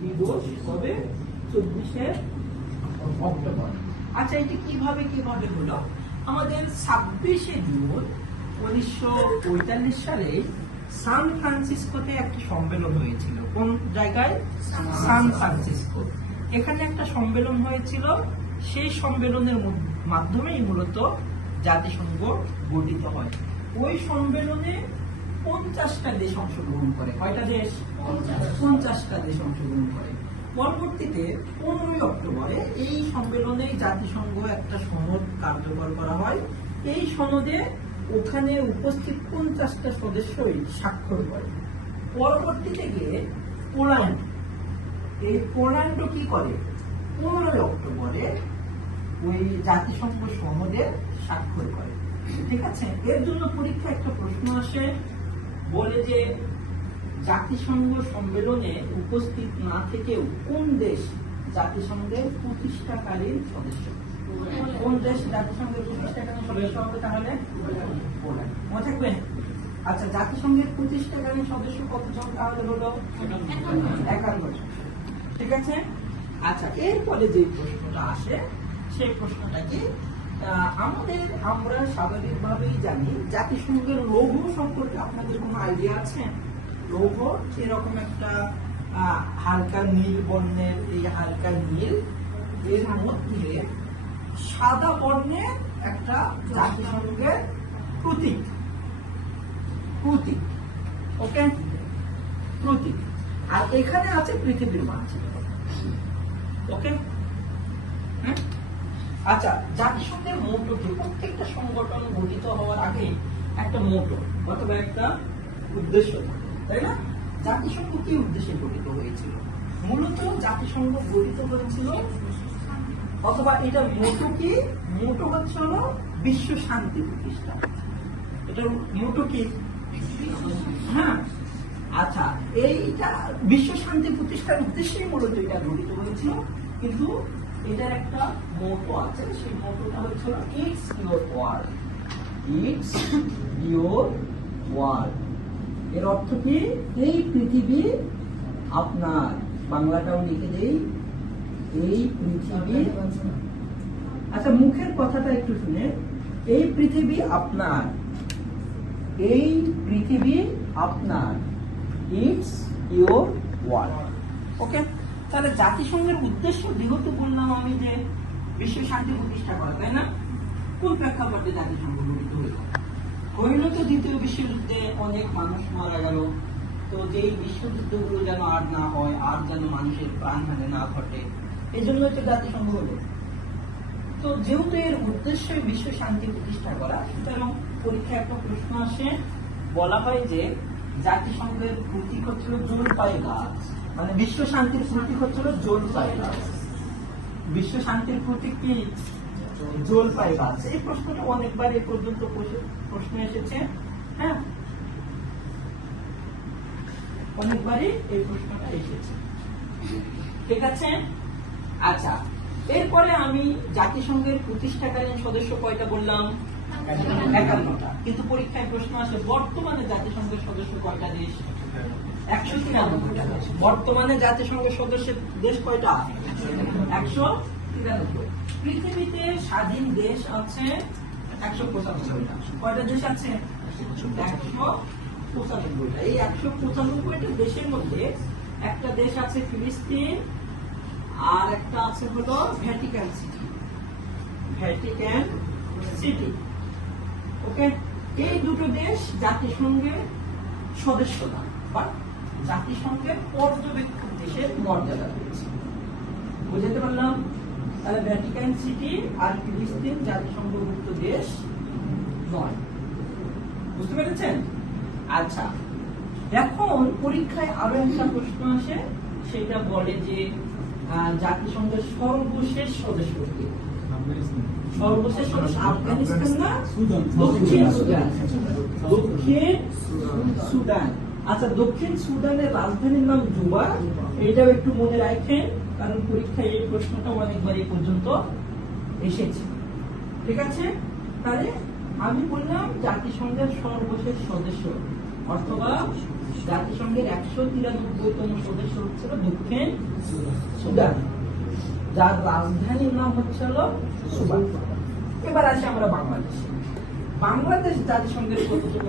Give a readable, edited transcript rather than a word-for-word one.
দিবস কবে? 24শে অক্টোবর। আচ্ছা, এটি কিভাবে হলো? আমাদের 26শে জুন 1945 সালে সান ফ্রান্সিসকোতে একটা সম্মেলন হয়েছিল। কোন জায়গায়? San Francisco. এখানে একটা সম্মেলন হয়েছিল। সেই সম্মেলনের মাধ্যমেই মূলত জাতিসংঘ গঠিত হয়। ওই সম্মেলনে 50টা দেশ অংশগ্রহণ করে। কয়টা দেশ? 50টা দেশ অংশগ্রহণ করে। পরবর্তীতে 15ই অক্টোবরে এই সম্মেলনে জাতিসংঘ একটা সনদ কার্যকর করা হয়। এই সনদে ওখানে উপস্থিত 50টা সদস্যই স্বাক্ষর করে। পরবর্তীতে গিয়ে পোল্যান্ড, এই পোল্যান্ডও কি করে? 15ই অক্টোবরে ওই জাতিসংঘ সনদে স্বাক্ষর করে। ঠিক আছে? এর জন্য পরীক্ষা একটা প্রশ্ন আসে, বলে যে জাতিসংঘ সম্মেলনে উপস্থিত না থেকেও কোন দেশ জাতিসংঘের প্রতিষ্ঠাকালীন সদস্য? কোন দেশ জাতিসংঘের প্রতিষ্ঠাকালীন সদস্য হবে? তাহলে পোল্যান্ড। মনে থাকবে? আচ্ছা, জাতিসংঘের প্রতিষ্ঠাকালীন সদস্য কতজন তাহলে হলো? 51 জন। ঠিক আছে? আচ্ছা, এরপরে যে প্রশ্নটা আসে সেই প্রশ্নটা কি? আমরা স্বাভাবিকভাবেই জানি জাতিসংঘের লৌহ সম্পর্কে আপনাদের কোনো আইডিয়া আছে? লৌহ এরকম একটা হালকা নীল বর্ণের, এই হালকা নীল এর মধ্যে সাদা বর্ণের একটা জাতিসংঘের প্রতীক। ওকে, প্রতীক। আর এখানে আছে পৃথিবীর মানচিত্র। ওকে, হ্যাঁ। আচ্ছা, জাতিসংঘের মোটো কি? প্রত্যেকটা সংগঠন গঠিত হওয়ার আগে একটা মোটো অথবা একটা উদ্দেশ্য থাকে, তাই না? জাতিসংঘ কি উদ্দেশ্যে গঠিত হয়েছিল? মূলত জাতিসংঘ গঠিত হয়েছিল, অথবা এটা মোটো কি? মোটো হচ্ছে হলো বিশ্ব শান্তি প্রতিষ্ঠা। এটা মোটো কি? হ্যাঁ। আচ্ছা, এইটা বিশ্ব শান্তি প্রতিষ্ঠার উদ্দেশ্যেই মূলত এটা গঠিত হয়েছিল। কিন্তু এটার একটা মোটো আছে, সেই মোটোটা হচ্ছে it's your world. It's your world এর অর্থ কি? এই পৃথিবী আপনার। বাংলাটাও লিখে দেই, এই পৃথিবী। আচ্ছা, মুখের কথাটা একটু শুনে। এই পৃথিবী আপনার, এই পৃথিবী আপনার। It's your world. ওকে, তাহলে জাতিসংঘের উদ্দেশ্য যেহেতু বললাম আমি যে বিশ্ব শান্তি প্রতিষ্ঠা করা, তাই না? কোন প্রেক্ষাপটে জাতিসংঘ গঠিত হইল তো দ্বিতীয় বিশ্বযুদ্ধে অনেক মানুষ মারা গেল। তো যেই বিশ্বযুদ্ধগুলো যেন আর না হয়, আর যেন মানুষের প্রাণহানি না ঘটে, এই জন্যই তো জাতিসংঘ হলো। তো যেহেতু এর উদ্দেশ্য বিশ্ব শান্তি প্রতিষ্ঠা করা, সুতরাং পরীক্ষায় একটা প্রশ্ন আসে, বলা হয় যে জাতিসংঘের প্রতীক হচ্ছিল জলপাই গাছ। মানে বিশ্ব শান্তির প্রতীক হচ্ছিল জলপাই গাছ। বিশ্ব শান্তির প্রতীক কি? জলপাই গাছ। এই প্রশ্নটা অনেকবার এ পর্যন্ত প্রশ্ন এসেছে। হ্যাঁ, অনেকবারই এই প্রশ্নটা এসেছে। ঠিক আছে? আচ্ছা, এরপরে আমি জাতিসংঘের প্রতিষ্ঠাকালীন সদস্য কয়টা বললাম? 51টা। কিন্তু পরীক্ষায় প্রশ্ন আসে বর্তমানে জাতিসংঘের সদস্য কয়টা দেশ? 193টা দেশ। বর্তমানে জাতিসংঘের সদস্য দেশ কয়টা? 193। পৃথিবীতে স্বাধীন দেশ আছে 195টা। কয়টা দেশ আছে? 195টা। এই 195টা দেশের মধ্যে একটা দেশ আছে ফিলিস্তিন, আর একটা আছে হলো Vatican city. Vatican city. Okay, এই দুটো দেশ জাতিসংঘের সদস্য না, বাট জাতিসংঘের পর্যবেক্ষক দেশের মর্যাদা পেয়েছে। বুঝতে পারলাম? তাহলে ভ্যাটিকান সিটি আর ফিলিস্তিন জাতিসংঘভুক্ত দেশ নয়। বুঝতে পেরেছেন? আচ্ছা, এখন পরীক্ষায় আরো একটা প্রশ্ন আসে, সেটা বলে যে জাতিসংঘের সর্বশেষ সদস্য কে? সর্বশেষ সদস্য আফগানিস্তান না দক্ষিণ সুদান? দক্ষিণ সুদান। আচ্ছা, দক্ষিণ সুদানের রাজধানীর নাম জুবা। এটাও একটু মনে রাখেন, কারণ পরীক্ষায় এই প্রশ্নটা অনেকবার এই পর্যন্ত এসেছে। ঠিক আছে? তাহলে আমি বললাম জাতিসংঘের সর্বশেষ সদস্য অথবা জাতিসংঘের 193তম সদস্য হচ্ছিল দক্ষিণ সুদান, যার রাজধানীর নাম হচ্ছে হলো সুবা। এবার আসি আমরা বাংলাদেশ। বাংলাদেশ জাতিসংঘের কতটুকু